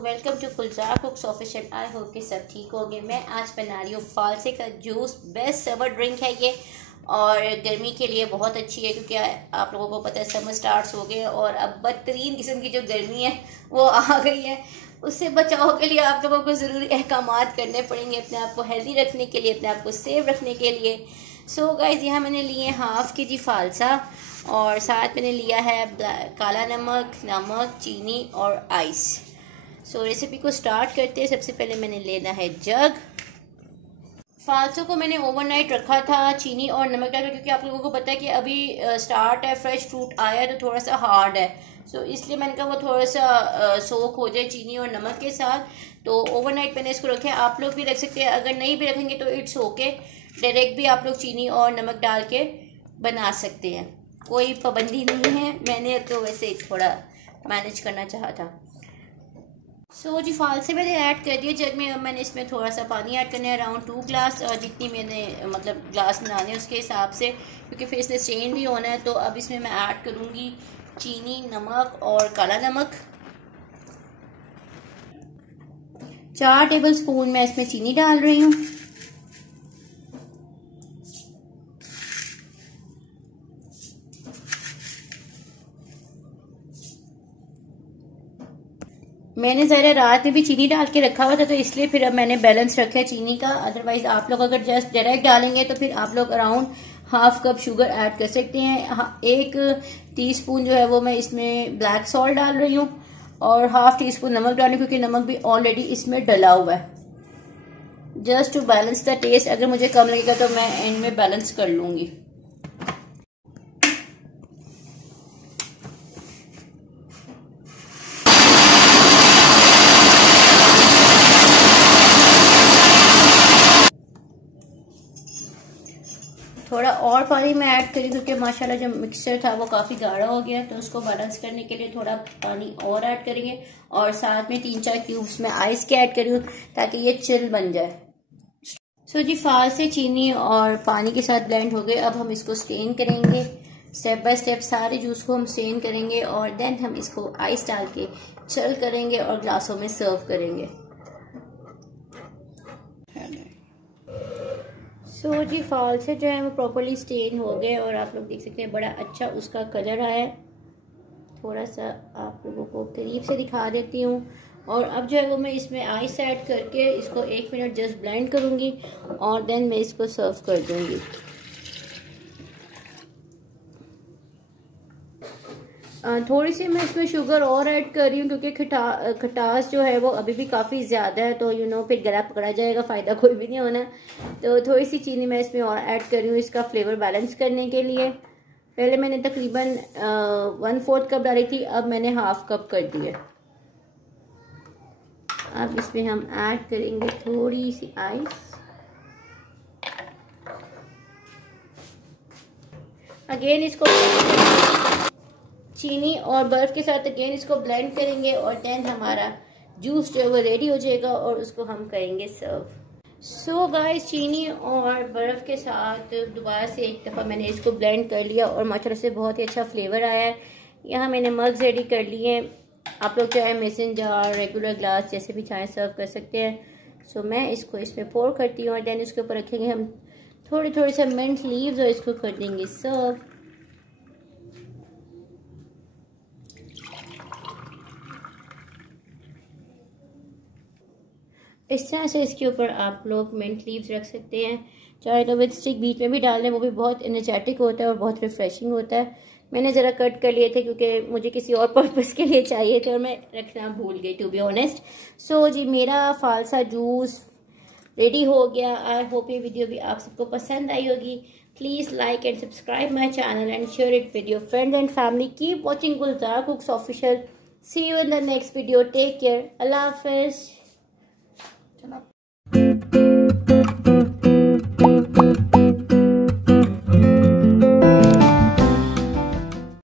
Welcome to Gulzar cooks official. I hope कि सब ठीक होंगे। मैं आज बना रही हूँ फालसे का जूस। बेस्ट समर ड्रिंक है ये और गर्मी के लिए बहुत अच्छी है, क्योंकि आप लोगों को पता है समर स्टार्ट्स हो गए और अब बदतरीन किस्म की जो गर्मी है वो आ गई है। उससे बचाव के लिए आप लोगों को ज़रूरी अहकामात करने पड़ेंगे अपने आप को हेल्दी रखने के लिए, अपने आप को सेफ रखने के लिए। सो गाइस, यहाँ मैंने लिए हाफ़ के जी फालसा और साथ मैंने लिया है काला नमक, चीनी और आइस। सो रेसिपी को स्टार्ट करते हैं। सबसे पहले मैंने लेना है जग। फालसों को मैंने ओवरनाइट रखा था चीनी और नमक डालकर, क्योंकि आप लोगों को पता है कि अभी स्टार्ट है, फ्रेश फ्रूट आया है तो थोड़ा सा हार्ड है। सो इसलिए मैंने कहा वो थोड़ा सा सोक हो जाए चीनी और नमक के साथ। तो ओवरनाइट मैंने इसको रखा है। आप लोग भी रख सकते हैं, अगर नहीं भी रखेंगे तो इट्स ओके, डायरेक्ट भी आप लोग चीनी और नमक डाल के बना सकते हैं, कोई पाबंदी नहीं है। मैंने तो वैसे थोड़ा मैनेज करना चाहा था। सो जी फालसे मैंने ऐड कर दिए जग में। अब मैंने इसमें थोड़ा सा पानी ऐड करना है, अराउंड 2 ग्लास, और जितनी मैंने मतलब ग्लास बनाने उसके हिसाब से, क्योंकि फिर इसने स्ट्रेन भी होना है। तो अब इसमें मैं ऐड करूँगी चीनी, नमक और काला नमक। 4 टेबल स्पून मैं इसमें चीनी डाल रही हूँ। मैंने ज़रा रात में भी चीनी डाल के रखा हुआ था, तो इसलिए फिर अब मैंने बैलेंस रखा है चीनी का। अदरवाइज आप लोग अगर जस्ट डायरेक्ट डालेंगे तो फिर आप लोग around half cup sugar add कर सकते हैं। 1 टीस्पून जो है वो मैं इसमें ब्लैक सॉल्ट डाल रही हूँ और हाफ टीस्पून नमक डालूँ, क्योंकि नमक भी ऑलरेडी इसमें डला हुआ है। Just to balance the taste. अगर मुझे कम लगेगा तो मैं एंड में बैलेंस कर लूंगी। थोड़ा और पानी मैं ऐड करी, क्योंकि माशाल्लाह जो मिक्सचर था वो काफ़ी गाढ़ा हो गया, तो उसको बैलेंस करने के लिए थोड़ा पानी और ऐड करेंगे। और साथ में 3-4 क्यूब्स में आइस के ऐड करी हूँ ताकि ये चिल बन जाए। सो जी फालसे चीनी और पानी के साथ ब्लेंड हो गए। अब हम इसको स्टेन करेंगे। स्टेप बाय स्टेप सारे जूस को हम स्टेन करेंगे और देन हम इसको आइस डाल के चिल करेंगे और ग्लासों में सर्व करेंगे। सो जी फालसे जो है वो प्रॉपरली स्टेन हो गए और आप लोग देख सकते हैं बड़ा अच्छा उसका कलर आया है। थोड़ा सा आप लोगों को करीब से दिखा देती हूँ। और अब जो है वो मैं इसमें आइस ऐड करके इसको 1 मिनट जस्ट ब्लेंड करूँगी और देन मैं इसको सर्व कर दूँगी। थोड़ी सी मैं इसमें शुगर और ऐड कर रही हूँ, क्योंकि खटास जो है वो अभी भी काफ़ी ज़्यादा है, तो फिर गला पकड़ा जाएगा, फ़ायदा कोई भी नहीं होना। तो थोड़ी सी चीनी मैं इसमें और ऐड कर रही हूँ इसका फ्लेवर बैलेंस करने के लिए। पहले मैंने तकरीबन 1/4 कप डाली थी, अब मैंने हाफ कप कर दिया। अब इसमें हम ऐड करेंगे थोड़ी सी आइस। अगेन इसको चीनी और बर्फ के साथ अगेन इसको ब्लेंड करेंगे और देन हमारा जूस जो है वो रेडी हो जाएगा और उसको हम करेंगे सर्व। सो गाइस, चीनी और बर्फ के साथ दोबारा से एक दफ़ा मैंने इसको ब्लेंड कर लिया और माशाल्लाह से बहुत ही अच्छा फ्लेवर आया है। यहाँ मैंने मग्स रेडी कर लिए हैं। आप लोग चाहे मेसन जार, रेगुलर ग्लास जैसे भी चाहे सर्व कर सकते हैं। सो मैं इसको इसमें पोर करती हूँ और देन इसके ऊपर रखेंगे हम थोड़े थोड़े से मिंट लीव्स और इसको कर देंगे सर्व। इस तरह से इसके ऊपर आप लोग मिंट लीव्स रख सकते हैं, चाहे तो विद स्टिक बीच में भी डाल दें, वो भी बहुत एनर्जेटिक होता है और बहुत रिफ्रेशिंग होता है। मैंने ज़रा कट कर लिए थे क्योंकि मुझे किसी और पर्पस के लिए चाहिए थे और मैं रखना भूल गई, टू बी ऑनेस्ट। सो जी मेरा फालसा जूस रेडी हो गया। आई होप ये वीडियो भी आप सबको पसंद आई होगी। Please like and subscribe my channel and share it with your friends and family. Keep watching Gulzar cooks official. See you in the next video. Take care. अल्लाह हाफिज़।